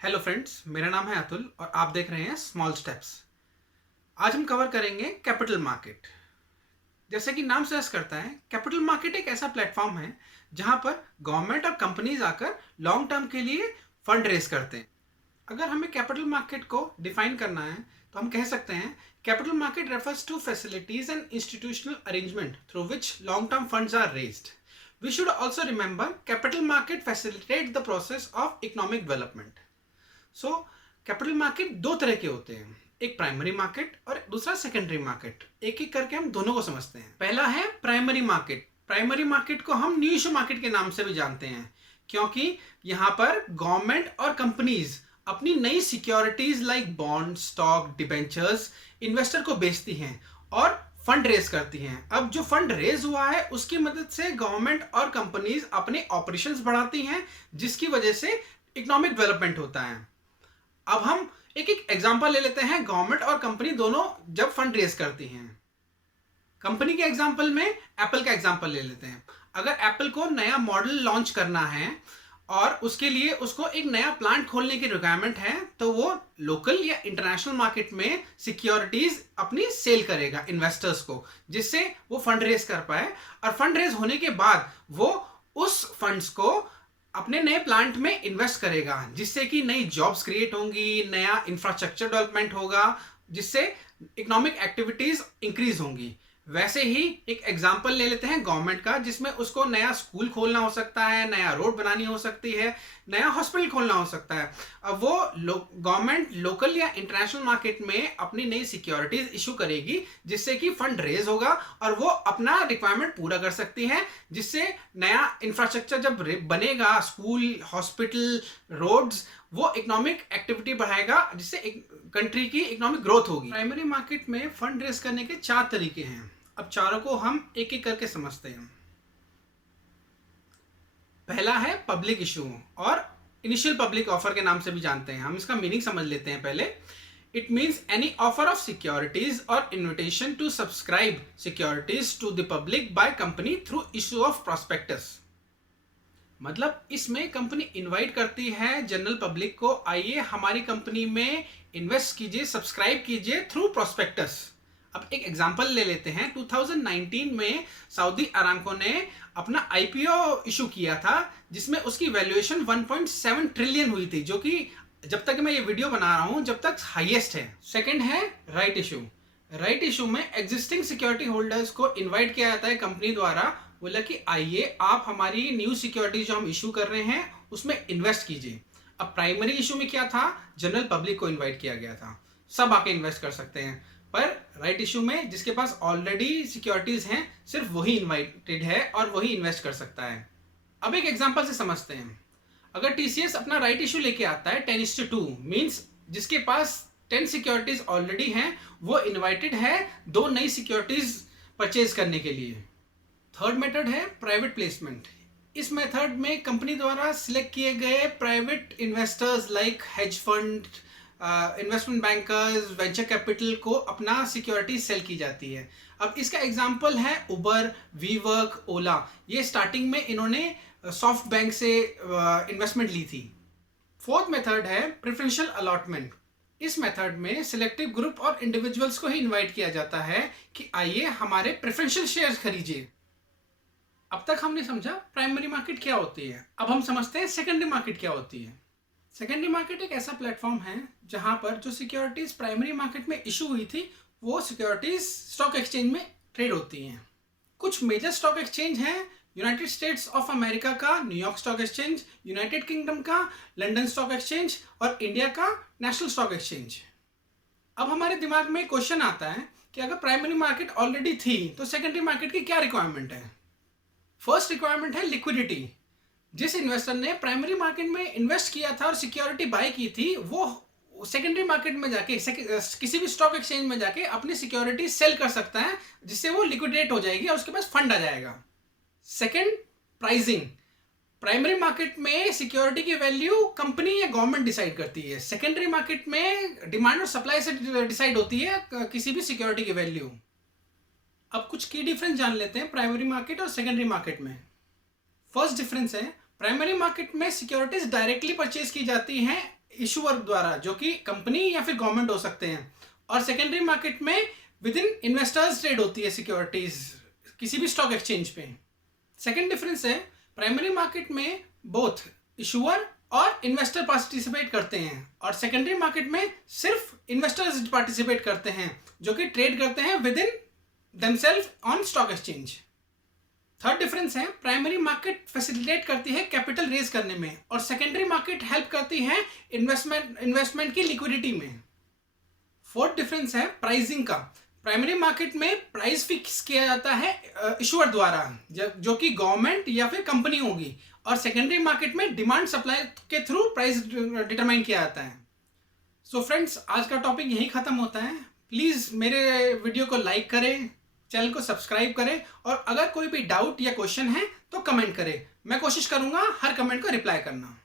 Hello friends, मेरा नाम है अतुल और आप देख रहे हैं स्मॉल स्टेप्स। आज हम कवर करेंगे कैपिटल मार्केट। जैसे कि नाम सजेस्ट करता है, कैपिटल मार्केट एक ऐसा प्लेटफॉर्म है जहां पर गवर्नमेंट और कंपनीज आकर लॉन्ग टर्म के लिए फंड रेज करते हैं। अगर हमें कैपिटल मार्केट को डिफाइन करना है तो हम कह सकते हैं capital market refers to facilities and institutional arrangement through which long term funds are raised. We should also remember capital market facilitate the process of economic development. So capital market दो तरह के होते हैं, एक प्राइमरी मार्केट और दूसरा secondary market. एक एक करके हम दोनों को समझते हैं। पहला है प्राइमरी मार्केट। प्राइमरी मार्केट को हम न्यू इशू मार्केट के नाम से भी जानते हैं, क्योंकि यहाँ पर गवर्नमेंट और कंपनीज अपनी नई securities like bond, stock, debentures investor को बेचती हैं और फंड रेज करती हैं। अब जो फंड रेज हुआ है उसकी मदद से गवर्नमेंट और कंपनीज अपने ऑपरेशंस बढ़ाती हैं, जिसकी वजह से इकोनॉमिक डेवलपमेंट होता है। अब हम एक एक एग्जांपल ले लेते हैं। गवर्नमेंट और कंपनी दोनों जब फंड रेज करती हैं, कंपनी के एग्जांपल में एप्पल का एग्जांपल ले लेते हैं। अगर एप्पल को नया मॉडल लॉन्च करना है और उसके लिए उसको एक नया प्लांट खोलने की रिक्वायरमेंट है, तो वो लोकल या इंटरनेशनल मार्केट में सिक्योरिटीज अपनी सेल करेगा इन्वेस्टर्स को, जिससे वो फंड रेज कर पाए। और फंड रेज होने के बाद वो उस फंड्स को अपने नए प्लांट में इन्वेस्ट करेगा, जिससे कि नई जॉब्स क्रिएट होंगी, नया इंफ्रास्ट्रक्चर डेवलपमेंट होगा, जिससे इकोनॉमिक एक्टिविटीज इंक्रीज होंगी। वैसे ही एक एग्जांपल ले लेते हैं गवर्नमेंट का, जिसमें उसको नया स्कूल खोलना हो सकता है, नया रोड बनानी हो सकती है, नया हॉस्पिटल खोलना हो सकता है। अब वो गवर्नमेंट लोकल या इंटरनेशनल मार्केट में अपनी नई सिक्योरिटीज इशू करेगी, जिससे कि फंड रेज होगा और वो अपना रिक्वायरमेंट पूरा कर सकती है, जिससे नया इंफ्रास्ट्रक्चर जब बनेगा, स्कूल, हॉस्पिटल, रोड्स, वो इकोनॉमिक एक्टिविटी बढ़ाएगा, जिससे एक कंट्री की इकोनॉमिक ग्रोथ होगी। प्राइमरी मार्केट में फंड रेज करने के 4 तरीके हैं। अब चारों को हम एक एक करके समझते हैं। पहला है पब्लिक इशू और इनिशियल पब्लिक ऑफर के नाम से भी जानते हैं। हम इसका मीनिंग समझ लेते हैं पहले। It means any offer of securities और invitation to subscribe securities to the public by company through issue of prospectus. मतलब इसमें कंपनी इनवाइट करती है जनरल पब्लिक को, आइए हमारी कंपनी में इन्वेस्ट कीजिए, सब्सक्राइब कीजिए थ्रू प्रॉस्पेक्टस। अब एक एग्जांपल ले लेते हैं। 2019 में सऊदी अरामको ने अपना आईपीओ इशू किया था, जिसमें उसकी वैल्यूएशन 1.7 ट्रिलियन हुई थी, जो कि जब तक मैं ये वीडियो बना रहा हूं जब तक हाईएस्ट है। सेकंड है राइट इशू। राइट इशू में एग्जिस्टिंग सिक्योरिटी होल्डर्स को इन्वाइट किया जाता है कंपनी द्वारा, बोला कि आइए आप हमारी न्यू सिक्योरिटी जो हम इशू कर रहे हैं उसमें इन्वेस्ट कीजिए। अब प्राइमरी इशू में क्या था, जनरल पब्लिक को इन्वाइट किया गया था, सब आके इन्वेस्ट कर सकते हैं। पर राइट इशू में जिसके पास ऑलरेडी सिक्योरिटीज हैं, सिर्फ वही इन्वाइटेड है और वही इन्वेस्ट कर सकता है। अब एक एग्जांपल से समझते हैं। अगर टीसीएस अपना राइट इशू लेके आता है 10:2, मीन्स जिसके पास 10 सिक्योरिटीज ऑलरेडी हैं वो इन्वाइटेड है 2 नई सिक्योरिटीज परचेज करने के लिए। थर्ड मेथड है प्राइवेट प्लेसमेंट। इस मेथड में कंपनी द्वारा सिलेक्ट किए गए private investors like hedge fund, investment bankers, venture capital को अपना सिक्योरिटी सेल की जाती है। अब इसका एग्जांपल है उबर, वीवर्क, ओला। ये स्टार्टिंग में इन्होंने सॉफ्ट बैंक से इन्वेस्टमेंट ली थी। फोर्थ मेथड है प्रेफरेंशियल अलॉटमेंट। इस मेथड में सिलेक्टिव ग्रुप और इंडिविजुअल्स को ही इन्वाइट किया जाता है कि आइए हमारे प्रेफरेंशियल शेयर्स खरीदिए। अब तक हमने समझा प्राइमरी मार्केट क्या होती है। अब हम समझते हैं सेकेंडरी मार्केट क्या होती है। सेकेंडरी मार्केट एक ऐसा प्लेटफॉर्म है जहां पर जो सिक्योरिटीज प्राइमरी मार्केट में इशू हुई थी वो सिक्योरिटीज स्टॉक एक्सचेंज में ट्रेड होती हैं। कुछ मेजर स्टॉक एक्सचेंज हैं, यूनाइटेड स्टेट्स ऑफ अमेरिका का New York stock exchange, United kingdom का लंदन स्टॉक एक्सचेंज और इंडिया का नेशनल स्टॉक एक्सचेंज। अब हमारे दिमाग में क्वेश्चन आता है कि अगर प्राइमरी मार्केट ऑलरेडी थी तो सेकेंडरी मार्केट की क्या रिक्वायरमेंट है। फर्स्ट रिक्वायरमेंट है लिक्विडिटी। जिस इन्वेस्टर ने प्राइमरी मार्केट में इन्वेस्ट किया था और सिक्योरिटी बाय की थी, वो सेकेंडरी मार्केट में जाके किसी भी स्टॉक एक्सचेंज में जाके अपनी सिक्योरिटी सेल कर सकता है, जिससे वो लिक्विडेट हो जाएगी और उसके पास फंड आ जाएगा। Second, pricing. प्राइमरी मार्केट में सिक्योरिटी की वैल्यू कंपनी या गवर्नमेंट डिसाइड करती है। सेकेंडरी मार्केट में डिमांड और सप्लाई से डिसाइड होती है किसी भी सिक्योरिटी की वैल्यू। अब कुछ की डिफरेंस जान लेते हैं प्राइमरी मार्केट और सेकेंडरी मार्केट में। फर्स्ट डिफरेंस है, प्राइमरी मार्केट में सिक्योरिटीज डायरेक्टली परचेज की जाती हैं इशूअर द्वारा, जो कि कंपनी या फिर गवर्नमेंट हो सकते हैं, और सेकेंडरी मार्केट में विद इन इन्वेस्टर्स ट्रेड होती है सिक्योरिटीज किसी भी स्टॉक एक्सचेंज पे। सेकेंड डिफरेंस है, प्राइमरी मार्केट में बोथ इशूअर और इन्वेस्टर पार्टिसिपेट करते हैं, और सेकेंडरी मार्केट में सिर्फ इन्वेस्टर्स पार्टिसिपेट करते हैं जो कि ट्रेड करते हैं within themselves on stock exchange. Third difference है, प्राइमरी मार्केट फैसिलिटेट करती है कैपिटल रेज करने में, और सेकेंडरी मार्केट हेल्प करती है इन्वेस्टमेंट की लिक्विडिटी में। फोर्थ डिफरेंस है प्राइसिंग का। प्राइमरी मार्केट में प्राइस फिक्स किया जाता है इशूअर द्वारा, जो कि गवर्नमेंट या फिर कंपनी होगी, और सेकेंडरी मार्केट में डिमांड सप्लाई के थ्रू प्राइस डिटरमाइन किया जाता है। सो फ्रेंड्स, आज का टॉपिक यही खत्म होता है। प्लीज़ मेरे वीडियो को लाइक करें, चैनल को सब्सक्राइब करें, और अगर कोई भी डाउट या क्वेश्चन है तो कमेंट करें। मैं कोशिश करूंगा हर कमेंट को रिप्लाई करना।